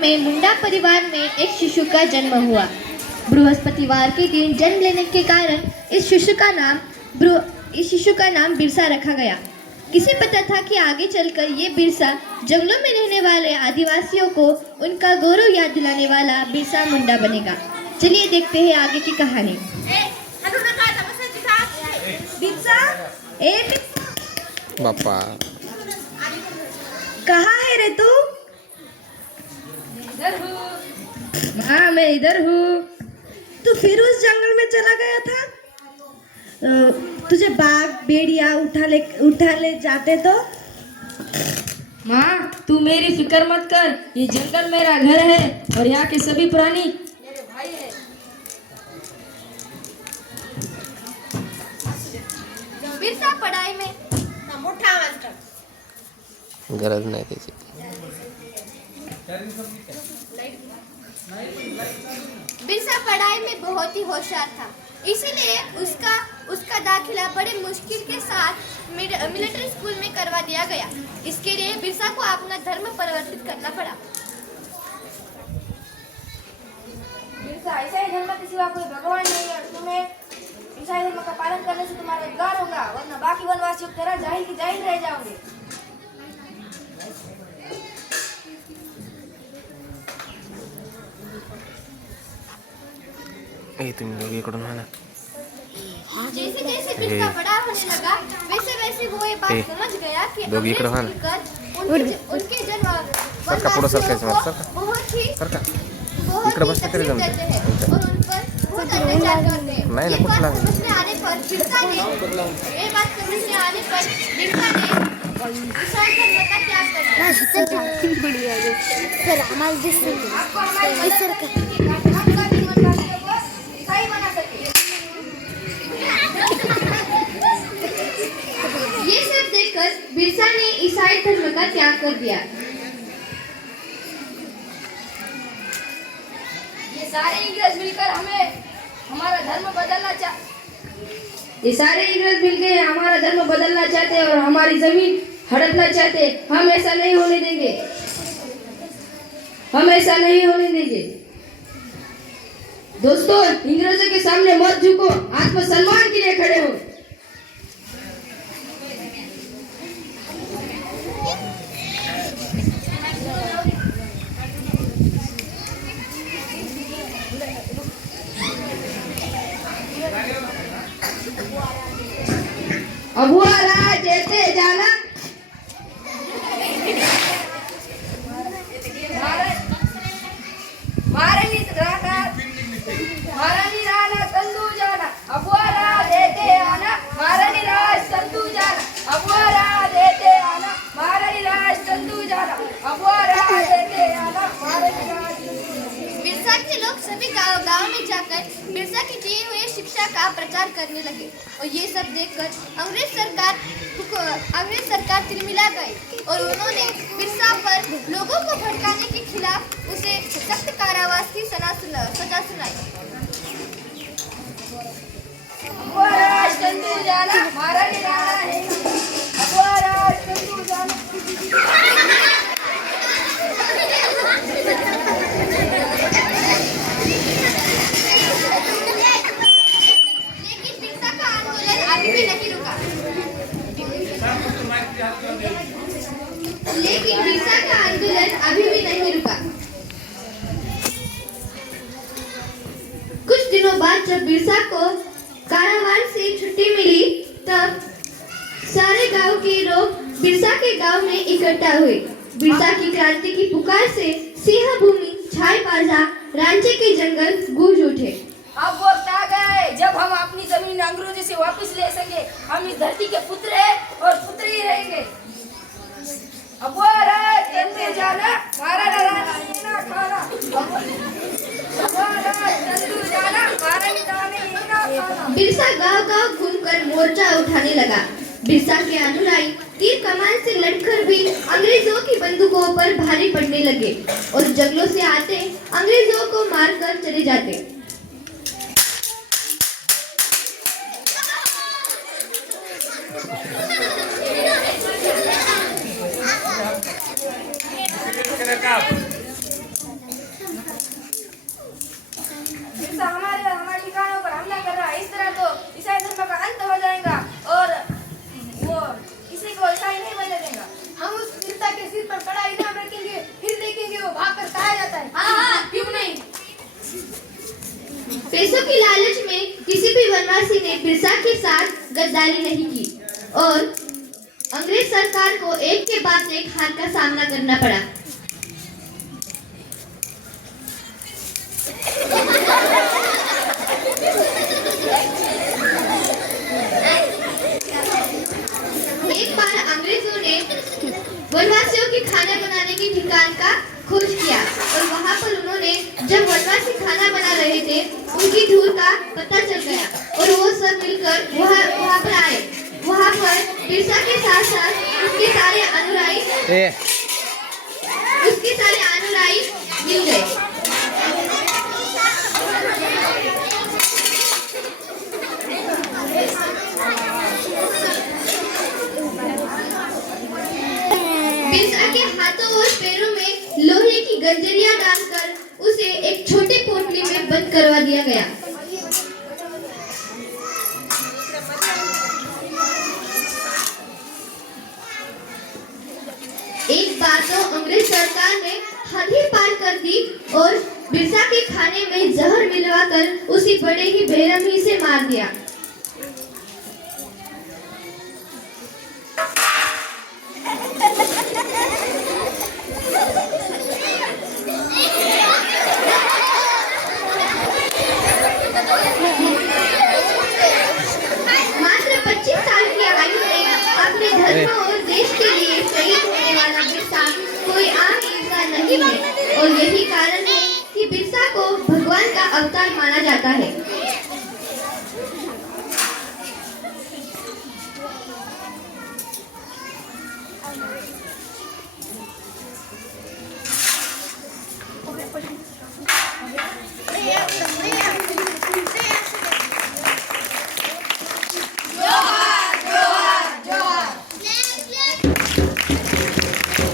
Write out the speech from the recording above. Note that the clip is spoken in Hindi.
में मुंडा परिवार में एक शिशु का जन्म हुआ। बृहस्पतिवार के दिन जन्म लेने के कारण इस शिशु का नाम बिरसा रखा गया। किसे पता था कि आगे चलकर ये बिरसा जंगलों में रहने वाले आदिवासियों को उनका गौरव याद दिलाने वाला बिरसा मुंडा बनेगा। चलिए देखते हैं आगे की कहानी। बापा कहाँ है रे तू? हाँ मैं इधर हूँ। तू फिर उस जंगल में चला गया था? तुझे बाघ भेड़िया उठा ले जाते तो? माँ तू मेरी फिक्र मत कर, ये जंगल मेरा घर है और यहाँ के सभी प्राणी मेरे भाई है। बिरसा पढ़ाई में मोठा मास्टर गरज नाही त्याची। बिरसा पढ़ाई में बहुत ही होशियार था, इसीलिए उसका दाखिला बड़े मुश्किल के साथ मिलिट्री स्कूल में करवा दिया गया। इसके लिए बिरसा को अपना धर्म परिवर्तित करना पड़ा। बिरसा, ईसाई धर्म के सिवा कोई भगवान नहीं है। तुम्हें ईसाई धर्म का पालन करने से तुम्हारा उद्धार होगा, वरना बाकी वनवासियों की तरह जाहिल की जाहिल रह जाओगे। तुम्ही लोग इकडून म्हणा। जैसे जैसे बिरसा बड़ा होने लगा वैसे वैसे वो ये बात समझ गया कि लोग इकडे हाँ उनके जन्म सरका पुढं सरकायचं मला सरका बहुत ही सरका इकडे बसले तरी तकलीफ देते हैं और उन पर बहुत अत्याचार करते हैं। नहीं ना ये कुछ बात लगा समझ में आने पर बिरसा ने ईसाई धर्म का त्याग कर ये सब देखकर बिरसा ने ईसाई धर्म का त्याग कर दिया। ये सारे इंग्रज मिलकर हमारा धर्म बदलना ये सारे इंग्रज मिलकर हमारा धर्म बदलना चाहते हैं और हमारी जमीन हड़पना चाहते हैं। हम ऐसा नहीं होने देंगे, हम ऐसा नहीं होने देंगे। दोस्तों इंग्रजों के सामने मत झुको, आत्मसम्मान के लिए खड़े हो। अबुआरा जैसे जाना महारानी राणा संधू जाना, अबुआरा देते आना, महारानी राज संधू जाना, अबुआरा देते आना, महारानी राज संधू जाना, अबुआरा देते आना, महारानी राज। बिरसा के लोग सभी गांव में जाकर बिरसा की दिए हुए शिक्षा का प्रचार करने लगे और ये सब देखकर अंग्रेज सरकार तिलमिला गई और उन्होंने बिरसा पर लोगों को भड़काने के खिलाफ उसे सख्त कारावास की सजा सुनाई। अबुआरा संधू जाना, महारानी राणा है, अबुआरा संधू जाना। लेकिन बिरसा का आंदोलन अभी भी नहीं रुका। कुछ दिनों बाद जब बिरसा को कारावास से छुट्टी मिली तब सारे गांव के लोग बिरसा के गांव में इकट्ठा हुए। बिरसा की क्रांति की पुकार से सिंहभूमि, छाई बाजा, रांची के जंगल गूंज उठे। अब वक्त आ गए जब हम अपनी जमीन अंग्रेजों से वापस ले सकेंगे। हम इस धरती के पुत्र हैं और पुत्र ही रहेंगे। अबुआरा चलते जाना, महारानी रानी ना खाना, अबुआरा चलते जाना, महारानी रानी ना खाना। बिरसा गांव-गांव घूमकर मोर्चा उठाने लगा। बिरसा के अनुयायी तीर कमान से लड़कर भी अंग्रेजों की बंदूकों पर भारी पड़ने लगे और जंगलों से आते अंग्रेजों को मारकर चले जाते। ने बिरसा के साथ गद्दारी नहीं की और अंग्रेज सरकार को एक के बाद एक हार का सामना करना पड़ा। एक बार अंग्रेजों ने वनवासियों के खाना बनाने के ठिकान का खोज किया और वहां पर उन्होंने जब वनवासी खाना बना रहे थे उनकी धूल का पता चल गया और वो सब मिलकर वहां पर आए। वहां पर बिरसा के साथ साथ उसके सारे अनुयायी मिल गए। बिरसा के हाथों और पैरों में लोहे की गंजरियां डालकर उसे एक छोटे पोटली में बंद करवा दिया गया। एक बार तो अंग्रेज सरकार ने हद ही पार कर दी और बिरसा के खाने में जहर मिलवाकर उसे बड़े ही बेरहमी से मार दिया। मात्र 25 साल की आयु में अपने धर्म और देश के लिए शहीद होने वाला बिरसा कोई आम इंसान नहीं है और यही कारण है कि बिरसा को भगवान का अवतार माना जाता है।